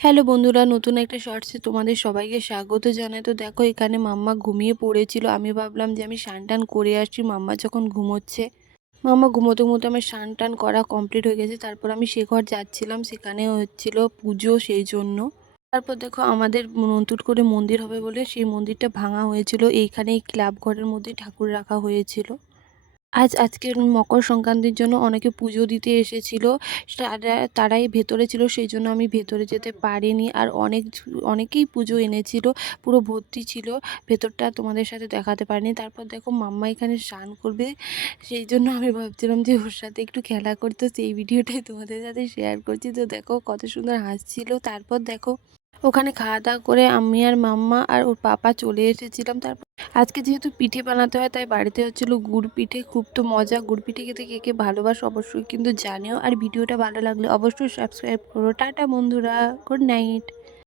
Hello বন্ধুরা, নতুন একটা শর্টসে তোমাদের সবাইকে স্বাগত জানাই। তো দেখো, এখানে মাম্মা ঘুমিয়ে পড়েছিল। আমি ভাবলাম যে আমি স্নান টান করে আসছি মাম্মা যখন ঘুমোচ্ছে। মাম্মা ঘুমোতে ঘুমোতে আমার স্নান টান করা কমপ্লিট হয়ে গেছে। তারপর আমি সে ঘর যাচ্ছিলাম, সেখানে হচ্ছিল পুজো, সেই জন্য। তারপর দেখো, আমাদের নতুন করে মন্দির হবে বলে সেই মন্দিরটা ভাঙা হয়েছিল। এইখানে এই ক্লাব ঘরের মধ্যে ঠাকুর রাখা হয়েছিল। আজকের মকর সংক্রান্তির জন্য অনেকে পুজো দিতে এসেছিল। তারাই ভেতরে ছিল, সেই জন্য আমি ভেতরে যেতে পারিনি। আর অনেকেই পুজো এনেছিল, পুরো ভর্তি ছিল। ভেতরটা তোমাদের সাথে দেখাতে পারিনি। তারপর দেখো, মাম্মা এখানে স্নান করবে, সেই জন্য আমি ভাবছিলাম যে ওর সাথে একটু খেলা করতে, সেই ভিডিওটাই তোমাদের সাথে শেয়ার করছি। তো দেখো কত সুন্দর হাসছিল। তারপর দেখো, ওখানে খাওয়া দাওয়া করে আমি আর মাম্মা আর ওর পাপা চলে এসেছিলাম। তারপর আজকে যেহেতু পিঠে বানাতে হয়, তাই বাড়িতে হচ্ছিল গুড় পিঠে। খুব তো মজা, গুড় পিঠে খেতে কে কে ভালোবাসো অবশ্যই কিন্তু জানিও। আর ভিডিওটা ভালো লাগলে অবশ্যই সাবস্ক্রাইব করো। টাটা বন্ধুরা, গুড নাইট।